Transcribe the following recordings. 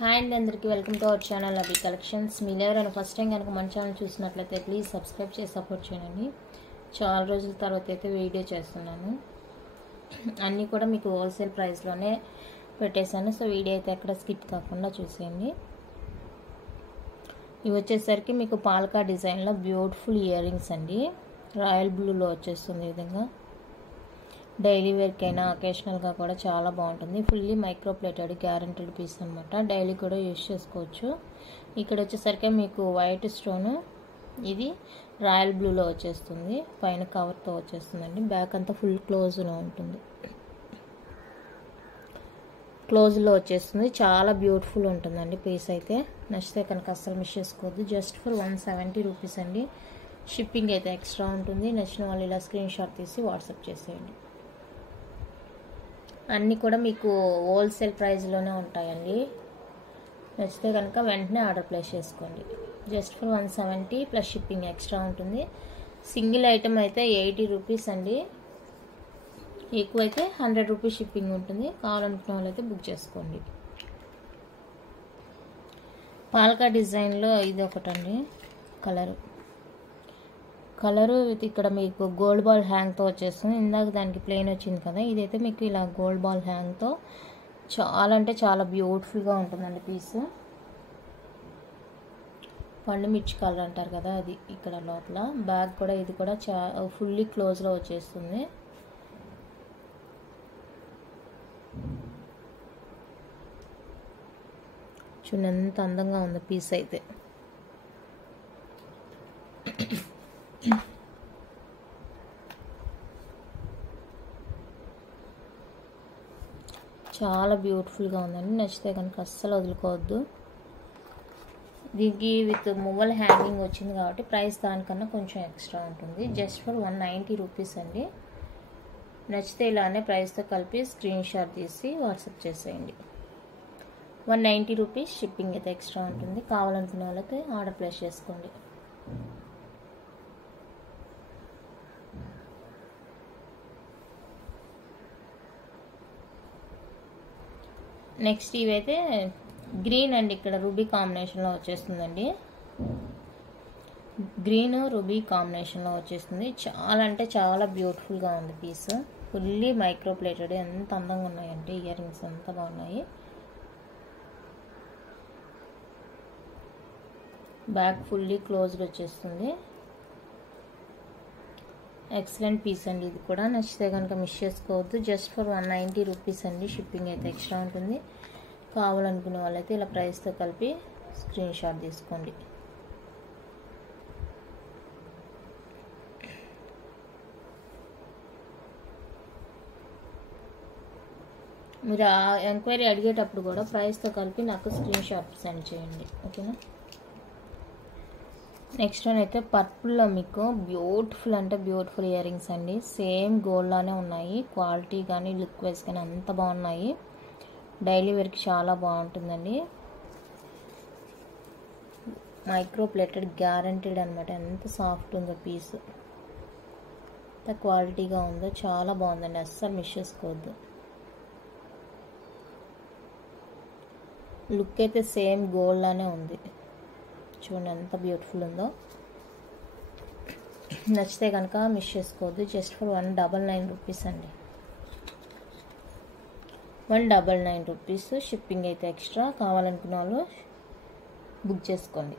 Hi అండి, అందరికీ welcome to our channel Abhi collections. మీరు ఎవరైనా ఫస్ట్ టైం కనుక మన ఛానల్ చూసినట్లయితే ప్లీజ్ సబ్స్క్రైబ్ చేసి సపోర్ట్ చేయండి. చాలా రోజుల తర్వాత అయితే వీడియో చేస్తున్నాను. అన్నీ కూడా మీకు హోల్సేల్ ప్రైస్లోనే పెట్టేశాను. సో వీడియో అయితే ఎక్కడ స్కిప్ కాకుండా చూసేయండి. ఇవి వచ్చేసరికి మీకు పాలకా డిజైన్లో బ్యూటిఫుల్ ఇయర్ రింగ్స్ అండి. రాయల్ బ్లూలో వచ్చేస్తుంది. ఈ విధంగా డైలీ వేర్కైనా అకేషనల్గా కూడా చాలా బాగుంటుంది. Fully micro plated guaranteed piece అనమాట. డైలీ కూడా యూజ్ చేసుకోవచ్చు. ఇక్కడ వచ్చేసరికి మీకు వైట్ స్టోన్, ఇది రాయల్ బ్లూలో వచ్చేస్తుంది. పైన కవర్తో వచ్చేస్తుందండి. బ్యాక్ అంతా ఫుల్ క్లోజ్లో ఉంటుంది. క్లోజ్లో వచ్చేస్తుంది. చాలా బ్యూటిఫుల్ ఉంటుందండి పీస్ అయితే. నచ్చితే కనుక అస్సలు మిస్ చేసుకోవద్దు. జస్ట్ ఫర్ 170 రూపీస్ అండి. షిప్పింగ్ అయితే ఎక్స్ట్రా ఉంటుంది. నచ్చిన వాళ్ళు ఇలా స్క్రీన్ షాట్ తీసి వాట్సాప్ చేసేయండి. అన్నీ కూడా మీకు హోల్సేల్ ప్రైస్లోనే ఉంటాయండి. నచ్చితే కనుక వెంటనే ఆర్డర్ ప్లేస్ చేసుకోండి. Just for 170 plus shipping extra ఉంటుంది. సింగిల్ ఐటమ్ అయితే 80 రూపీస్ అండి. ఎక్కువైతే 100 రూపీస్ షిప్పింగ్ ఉంటుంది. కావాలనుకున్న వాళ్ళైతే బుక్ చేసుకోండి. పాలకా డిజైన్లో ఇది ఒకటండి. కలరు విత్ ఇక్కడ మీకు గోల్డ్ బాల్ హ్యాంగ్తో వచ్చేస్తుంది. ఇందాక దానికి ప్లెయిన్ వచ్చింది కదా, ఇదైతే మీకు ఇలా గోల్డ్ బాల్ హ్యాంగ్తో చాలా అంటే చాలా బ్యూటిఫుల్గా ఉంటుందండి పీస్. పండు మిర్చి కలర్ అంటారు కదా, అది ఇక్కడ లోపల. బ్యాగ్ కూడా ఇది కూడా ఫుల్లీ క్లోజ్లో వచ్చేస్తుంది. చూడండి ఎంత అందంగా ఉంది పీస్ అయితే. చాలా బ్యూటిఫుల్గా ఉందండి. నచ్చితే కనుక అస్సలు వదులుకోవద్దు. దీనికి విత్ మువ్వల్ హ్యాంగింగ్ వచ్చింది కాబట్టి ప్రైస్ దానికన్నా కొంచెం ఎక్స్ట్రా ఉంటుంది. జస్ట్ ఫర్ 190 రూపీస్ అండి. నచ్చితే ఇలానే ప్రైస్తో కలిపి స్క్రీన్ షాట్ తీసి వాట్సాప్ చేసేయండి. 190 రూపీస్ షిప్పింగ్ అయితే ఎక్స్ట్రా ఉంటుంది. కావాలనుకునే వాళ్ళకి ఆర్డర్ ప్లేస్ చేసుకోండి. నెక్స్ట్ ఇవైతే గ్రీన్ అండి. ఇక్కడ రూబీ కాంబినేషన్లో వచ్చేస్తుందండి. గ్రీన్ రూబీ కాంబినేషన్లో వచ్చేస్తుంది. చాలా అంటే చాలా బ్యూటిఫుల్గా ఉంది పీస్. Fully micro plated. ఎంత అందంగా ఉన్నాయంటే ఇయర్ రింగ్స్ ఎంత బాగున్నాయి. బ్యాక్ ఫుల్లీ క్లోజ్డ్ వచ్చేస్తుంది. ఎక్సలెంట్ పీస్ అండి ఇది కూడా. నచ్చితే కనుక మిస్ చేసుకోవద్దు. జస్ట్ ఫర్ 190 రూపీస్ అండి. షిప్పింగ్ అయితే ఎక్స్ట్రా ఉంటుంది. కావాలనుకునే వాళ్ళైతే ఇలా ప్రైస్తో కలిపి స్క్రీన్ షాట్ తీసుకోండి. మీరు ఆ ఎంక్వైరీ అడిగేటప్పుడు కూడా ప్రైస్తో కలిపి నాకు స్క్రీన్ షాట్ సెండ్ చేయండి, ఓకేనా. నెక్స్ట్ వన్ అయితే పర్పుల్లో మీకు బ్యూటిఫుల్ అంటే బ్యూటిఫుల్ ఇయర్ రింగ్స్ అండి. సేమ్ గోల్డ్లానే ఉన్నాయి. క్వాలిటీ కానీ లుక్ వైజ్ కానీ అంత బాగున్నాయి. డైలీ వేర్కి చాలా బాగుంటుందండి. మైక్రో ప్లేటెడ్ గ్యారంటీడ్ అనమాట. ఎంత సాఫ్ట్ ఉందో పీస్, ఎంత క్వాలిటీగా ఉందో. చాలా బాగుందండి. అస్సలు మిస్ చేసుకోవద్దు. లుక్ అయితే సేమ్ గోల్డ్లానే ఉంది. చూడండి ఎంత బ్యూటిఫుల్ ఉందో. నచ్చితే కనుక మిస్ చేసుకోవద్దు. జస్ట్ ఫర్ 199 రూపీస్ అండి. 199 రూపీస్. షిప్పింగ్ అయితే ఎక్స్ట్రా. కావాలనుకున్న వాళ్ళు బుక్ చేసుకోండి.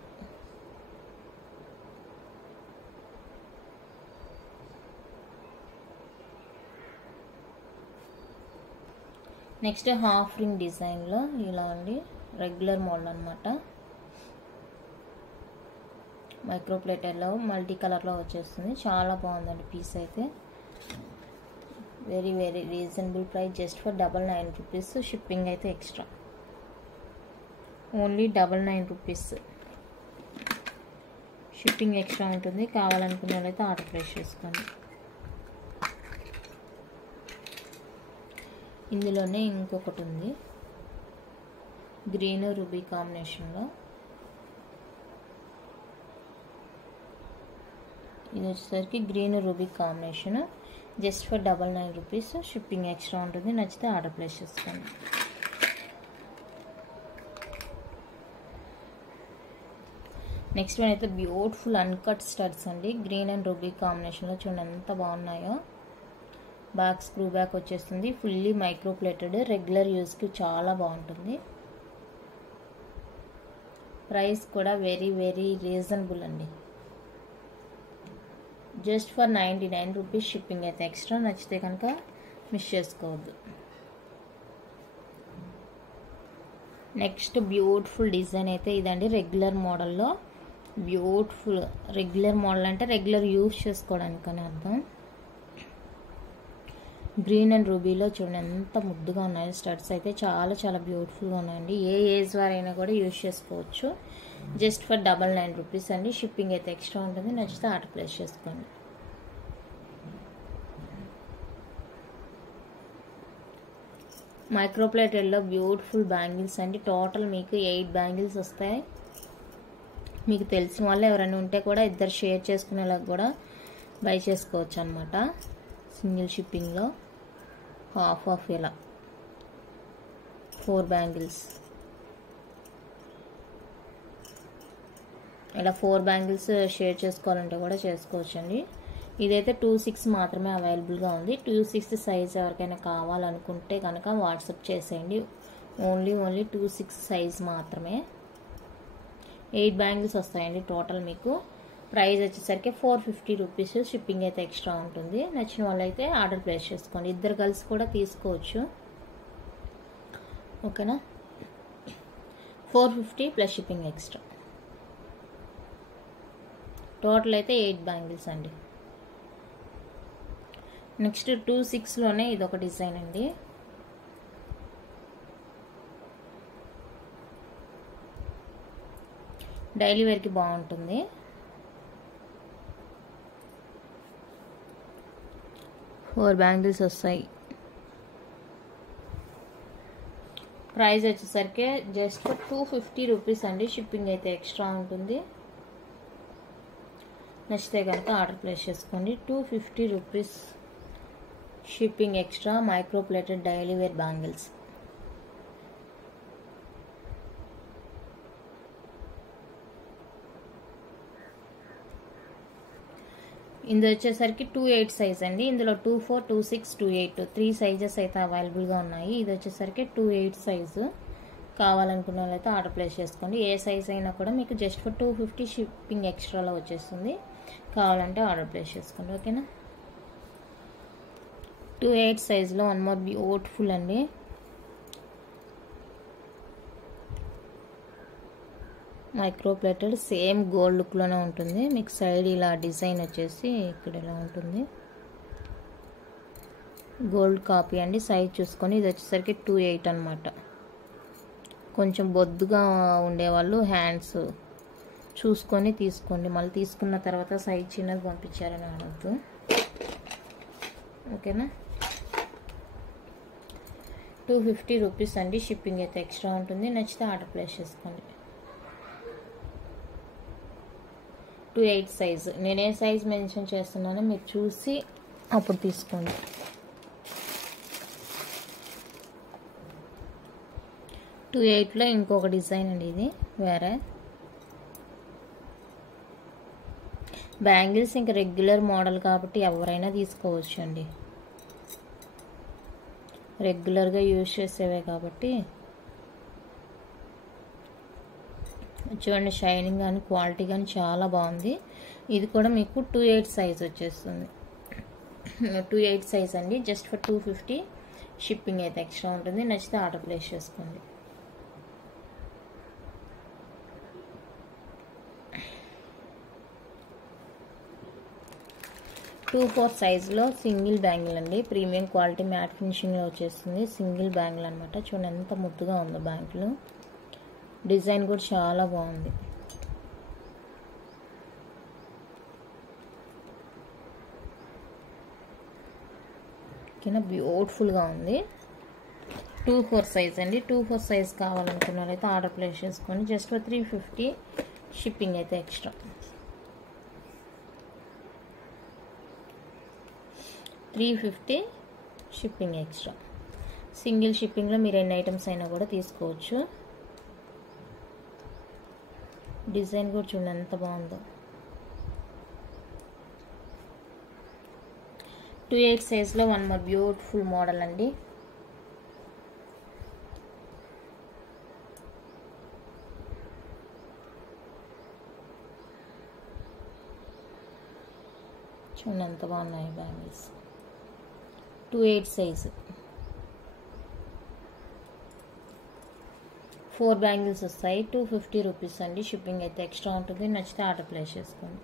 నెక్స్ట్ హాఫ్ రింగ్ డిజైన్లో ఇలా అండి. రెగ్యులర్ మోడల్ అనమాట. మైక్రో ప్లేటర్లో మల్టీ కలర్లో వచ్చేస్తుంది. చాలా బాగుందండి పీస్ అయితే. Very very reasonable price. Just for 99 rupees. Shipping అయితే extra. Only 99 rupees. Shipping extra ఉంటుంది. కావాలనుకునే వాళ్ళైతే ఆర్డర్ ప్లేస్ చేసుకోండి. ఇందులోనే ఇంకొకటి ఉంది. గ్రీన్ రూబీ కాంబినేషన్లో. ఇది వచ్చేసరికి green ruby combination. Just for 99 rupees. Shipping extra ఉంటుంది. నచ్చితే ఆర్డర్ ప్లేస్ చేసుకోండి. నెక్స్ట్ వన్ అయితే బ్యూటిఫుల్ అన్కట్ స్టడ్స్ అండి. గ్రీన్ అండ్ రూబీ కాంబినేషన్లో చూడండి ఎంత బాగున్నాయో. బ్యాక్ స్క్రూ బ్యాక్ వచ్చేస్తుంది. ఫుల్లీ మైక్రో ప్లేటెడ్, రెగ్యులర్ యూస్కి చాలా బాగుంటుంది. ప్రైస్ కూడా వెరీ వెరీ రీజనబుల్ అండి. Just for 99 rupees. షిప్పింగ్ అయితే ఎక్స్ట్రా. నచ్చితే కనుక మిస్ చేసుకోవద్దు. నెక్స్ట్ బ్యూటిఫుల్ డిజైన్ అయితే ఇదండి. రెగ్యులర్ మోడల్లో బ్యూటిఫుల్. రెగ్యులర్ మోడల్ అంటే రెగ్యులర్ యూజ్ చేసుకోవడానికి అని అర్థం. గ్రీన్ అండ్ రూబీలో చూడండి ఎంత ముద్దుగా ఉన్నాయి. స్టడ్స్ అయితే చాలా చాలా బ్యూటిఫుల్గా ఉన్నాయండి. ఏ ఏజ్ వారైనా కూడా యూజ్ చేసుకోవచ్చు. జస్ట్ ఫర్ 99 రూపీస్ అండి. షిప్పింగ్ అయితే ఎక్స్ట్రా ఉంటుంది. నచ్చితే ఆర్డర్ ప్లేస్ చేసుకోండి. మైక్రోప్లేటెడ్లో బ్యూటిఫుల్ బ్యాంగిల్స్ అండి. టోటల్ మీకు 8 బ్యాంగిల్స్ వస్తాయి. మీకు తెలిసిన వాళ్ళు ఎవరైనా ఉంటే కూడా ఇద్దరు షేర్ చేసుకునేలా కూడా బై చేసుకోవచ్చు అనమాట. సింగిల్ షిప్పింగ్లో హాఫ్ ఆఫ్ ఇలా 4 బ్యాంగిల్స్. ఇలా 4 బ్యాంగిల్స్ షేర్ చేసుకోవాలంటే కూడా చేసుకోవచ్చు అండి. ఇదైతే 2/6 మాత్రమే అవైలబుల్గా ఉంది. 2/6 సైజ్ ఎవరికైనా కావాలనుకుంటే కనుక వాట్సాప్ చేసేయండి. ఓన్లీ 2/6 సైజ్ మాత్రమే. 8 బ్యాంగిల్స్ వస్తాయండి టోటల్ మీకు. ప్రైస్ వచ్చేసరికి 450 రూపీస్. షిప్పింగ్ అయితే ఎక్స్ట్రా ఉంటుంది. నచ్చిన వాళ్ళైతే ఆర్డర్ ప్లేస్ చేసుకోండి. ఇద్దరు కలిసి కూడా తీసుకోవచ్చు. ఓకేనా. 450 ప్లస్ షిప్పింగ్ ఎక్స్ట్రా. టోటల్ అయితే 8 బ్యాంగిల్స్ అండి. నెక్స్ట్ 2/6లోనే ఇదొక డిజైన్ అండి. డైలీ వేర్కి బాగుంటుంది. ఫోర్ బ్యాంగిల్స్ వస్తాయి. ప్రైస్ వచ్చేసరికి జస్ట్ 250 రూపీస్ అండి. షిప్పింగ్ అయితే ఎక్స్ట్రా ఉంటుంది. నచ్చితే కనుక ఆర్డర్ ప్లేస్ చేసుకోండి. 250 rupees shipping extra. Micro plated daily wear bangles. ఇందులో వచ్చేసరికి 2/8 సైజ్ అండి. ఇందులో 2/4, 2/6, 2/8 3 సైజెస్ అయితే అవైలబుల్గా ఉన్నాయి. ఇది వచ్చేసరికి 2/8 సైజు. కావాలనుకున్న వాళ్ళైతే ఆర్డర్ ప్లేస్ చేసుకోండి. ఏ సైజ్ అయినా కూడా మీకు జస్ట్ ఫర్ 250 షిప్పింగ్ ఎక్స్ట్రాలో వచ్చేస్తుంది. కావాలంటే ఆర్డర్ ప్లేస్ చేసుకోండి. ఓకేనా. 2/8 సైజులో వన్ మోర్ బ్యూటిఫుల్ అండి. మైక్రో ప్లేటెడ్ సేమ్ గోల్డ్ లుక్లోనే ఉంటుంది. మీకు సైడ్ ఇలా డిజైన్ వచ్చేసి ఇక్కడ ఇలా ఉంటుంది. గోల్డ్ కాపీ అండి. సైజ్ చూసుకొని ఇది వచ్చేసరికి 2/8 అనమాట. కొంచెం బొద్దుగా ఉండేవాళ్ళు హ్యాండ్స్ చూసుకొని తీసుకోండి. మళ్ళీ తీసుకున్న తర్వాత సైజ్ చిన్నది పంపించారని అనవద్దు. ఓకేనా. 250 రూపీస్ అండి. షిప్పింగ్ అయితే ఎక్స్ట్రా ఉంటుంది. నచ్చితే ఆర్డర్ ప్లేస్ చేసుకోండి. 2/8 సైజు. నేను ఏ సైజ్ మెన్షన్ చేస్తున్నానో మీరు చూసి అప్పుడు తీసుకోండి. టూ 2/8లో ఇంకొక డిజైన్ అండి. ఇది వేరే బ్యాంగిల్స్. ఇంకా రెగ్యులర్ మోడల్ కాబట్టి ఎవరైనా తీసుకోవచ్చు అండి. రెగ్యులర్గా యూజ్ చేసేవే కాబట్టి చూడండి. షైనింగ్ కానీ క్వాలిటీ కానీ చాలా బాగుంది. ఇది కూడా మీకు 2/8 సైజ్ వచ్చేస్తుంది. 2/8 సైజ్ అండి. జస్ట్ ఫర్ 250 షిప్పింగ్ అయితే ఎక్స్ట్రా ఉంటుంది. నచ్చితే ఆర్డర్ ప్లేస్ చేసుకోండి. టూ 4 సైజులో సింగిల్ బ్యాంగిల్ అండి. ప్రీమియం క్వాలిటీ మ్యాట్ ఫినిషింగ్లో వచ్చేస్తుంది. సింగిల్ బ్యాంగిల్ అనమాట. చూడండి ఎంత ముద్దుగా ఉందో బ్యాంగిల్. డిజైన్ కూడా చాలా బాగుంది. ఓకేనా. బ్యూటిఫుల్గా ఉంది. 2/4 సైజ్ అండి. 2/4 సైజ్ కావాలనుకున్న వాళ్ళైతే ఆర్డర్ ప్లేస్ చేసుకొని జస్ట్ 350 షిప్పింగ్ అయితే ఎక్స్ట్రా. 350 shipping extra. సింగిల్ షిప్పింగ్లో మీరు ఎన్ని ఐటమ్స్ అయినా కూడా తీసుకోవచ్చు. డిజైన్ కూడా చూడండి ఎంత బాగుందో. 2/8 సైజ్లో వన్ మోర్ బ్యూటిఫుల్ మోడల్ అండి. చూడండి ఎంత బాగున్నాయి బ్యాంగిల్స్. 2/8 సైజు 4 బ్యాంగిల్స్ వస్తాయి. 250 రూపీస్ అండి. షిప్పింగ్ అయితే ఎక్స్ట్రా ఉంటుంది. నచ్చితే ఆర్డర్ ప్లేస్ చేసుకోండి.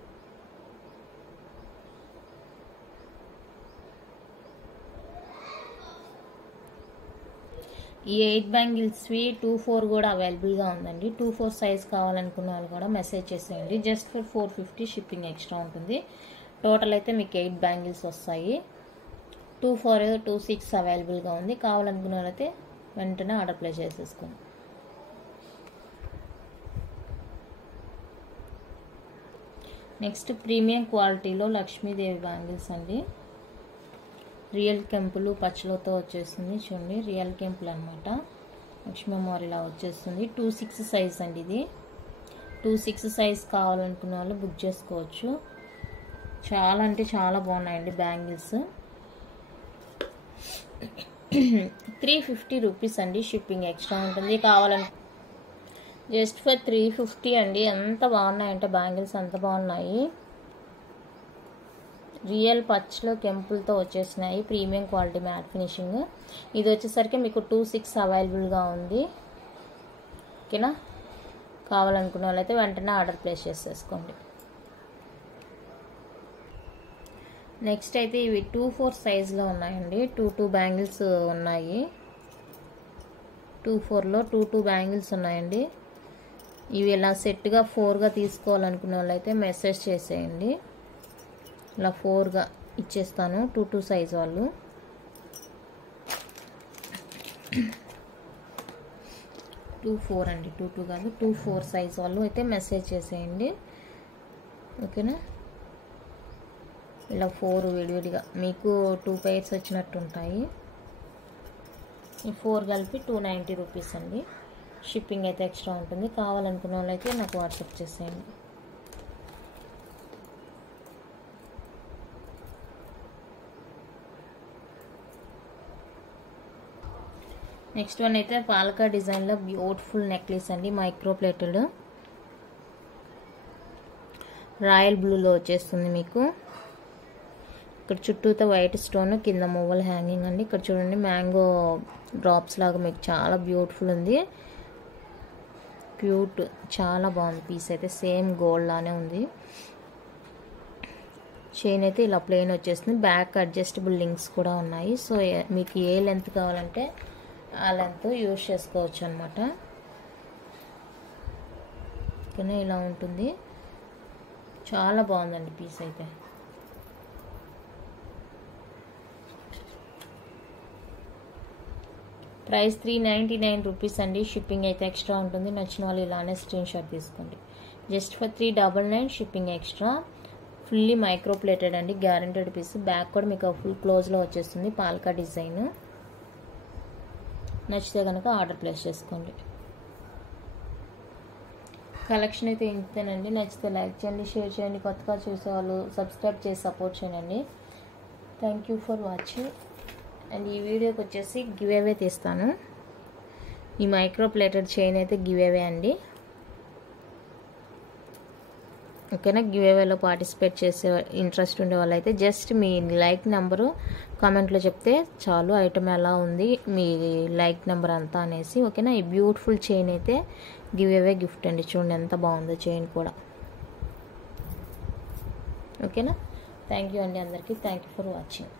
ఈ 8 బ్యాంగిల్స్వి 2/4 కూడా అవైలబుల్గా ఉందండి. 2/4 సైజ్ కావాలనుకున్న వాళ్ళు కూడా మెసేజ్ చేసేయండి. జస్ట్ ఫర్ 450 షిప్పింగ్ ఎక్స్ట్రా ఉంటుంది. టోటల్ అయితే మీకు 8 బ్యాంగిల్స్ వస్తాయి. 2/4 2/6 అవైలబుల్గా ఉంది. కావాలనుకున్న వాళ్ళైతే వెంటనే ఆర్డర్ ప్లేస్ చేసేసుకోండి. నెక్స్ట్ ప్రీమియం క్వాలిటీలో లక్ష్మీదేవి బ్యాంగిల్స్ అండి. రియల్ కెంపులు పచ్చలతో వచ్చేస్తుంది. చూడండి రియల్ కెంపులు అనమాట. లక్ష్మీ అమ్మవారి ఇలా వచ్చేస్తుంది. 2/6 సైజ్ అండి. ఇది 2/6 సైజ్ కావాలనుకున్న వాళ్ళు బుక్ చేసుకోవచ్చు. చాలా అంటే చాలా బాగున్నాయండి బ్యాంగిల్స్. 350 రూపీస్ అండి. షిప్పింగ్ ఎక్స్ట్రా ఉంటుంది. కావాలంటే జస్ట్ ఫర్ 350 అండి. ఎంత బాగున్నాయంటే బ్యాంగిల్స్ అంత బాగున్నాయి. రియల్ పచ్లో కెంపులతో వచ్చేసినాయి. Premium quality matte finishing. ఇది వచ్చేసరికి మీకు 2/6 అవైలబుల్గా ఉంది. ఓకేనా, కావాలనుకున్న వాళ్ళైతే వెంటనే ఆర్డర్ ప్లేస్ చేసేసుకోండి. నెక్స్ట్ అయితే ఇవి 2/4 సైజులో ఉన్నాయండి. 2 బ్యాంగిల్స్ ఉన్నాయి. 2/4లో 2 బ్యాంగిల్స్ ఉన్నాయండి. ఇవి ఇలా సెట్గా 4గా తీసుకోవాలనుకున్న వాళ్ళైతే మెసేజ్ చేసేయండి. ఇలా 4గా ఇచ్చేస్తాను. 2 సైజ్ వాళ్ళు. టూ 4 అండి. 2 కాదు 2/4 సైజ్ వాళ్ళు అయితే మెసేజ్ చేసేయండి. ఓకేనా, ఇలా 4 విడివిడిగా మీకు 2 పైర్స్ వచ్చినట్టు ఉంటాయి. ఈ 4 కలిపి 290 రూపీస్ అండి. షిప్పింగ్ అయితే ఎక్స్ట్రా ఉంటుంది. కావాలనుకున్న వాళ్ళైతే నాకు వాట్సాప్ చేసేయండి. నెక్స్ట్ వన్ అయితే పాలకా డిజైన్లో బ్యూటిఫుల్ నెక్లెస్ అండి. మైక్రో ప్లేటెడ్ రాయల్ బ్లూలో వచ్చేస్తుంది మీకు. ఇక్కడ చుట్టూతో వైట్ స్టోన్, కింద మువ్వల హ్యాంగింగ్ అండి. ఇక్కడ చూడండి మ్యాంగో డ్రాప్స్ లాగా మీకు చాలా బ్యూటిఫుల్ ఉంది. క్యూట్, చాలా బాగుంది పీస్ అయితే. సేమ్ గోల్డ్ లానే ఉంది. చైన్ అయితే ఇలా ప్లెయిన్ వచ్చేస్తుంది. బ్యాక్ అడ్జస్టబుల్ లింక్స్ కూడా ఉన్నాయి. సో మీకు ఏ లెంత్ కావాలంటే ఆ లెంత్ యూజ్ చేసుకోవచ్చు అనమాట. ఓకేనా, ఇలా ఉంటుంది. చాలా బాగుందండి పీస్ అయితే. ప్రైస్ 399 రూపీస్ అండి. షిప్పింగ్ అయితే ఎక్స్ట్రా ఉంటుంది. నచ్చిన వాళ్ళు ఇలానే స్క్రీన్ షాట్ తీసుకోండి. Just for 399 shipping extra. Fully micro plated అండి. Guaranteed piece. బ్యాక్ కూడా మీకు ఫుల్ క్లోజ్లో వచ్చేస్తుంది. Polka design. నచ్చితే కనుక ఆర్డర్ ప్లేస్ చేసుకోండి. కలెక్షన్ అయితే ఇంతేనండి. నచ్చితే లైక్ చేయండి, షేర్ చేయండి. కొత్తగా చూసేవాళ్ళు సబ్స్క్రైబ్ చేసి సపోర్ట్ చేయండి. Thank you for watching. And ఈ వీడియోకి వచ్చేసి గివ్ అవే తీస్తాను. ఈ మైక్రో ప్లేటెడ్ చైన్ అయితే గివ్ అవే అండి. ఓకేనా, గివ్ అవేలో పార్టిసిపేట్ చేసే ఇంట్రెస్ట్ ఉండే వాళ్ళైతే జస్ట్ మీ లైక్ నెంబరు కామెంట్లో చెప్తే చాలు. ఐటమ్ ఎలా ఉంది, మీ లైక్ నెంబర్ అంతా అనేసి. ఓకేనా, ఈ బ్యూటిఫుల్ చైన్ అయితే గివ్ అవే గిఫ్ట్ అండి. చూడండి ఎంత బాగుందో చైన్ కూడా. ఓకేనా, థ్యాంక్ యూ అండి అందరికీ. Thank you for watching.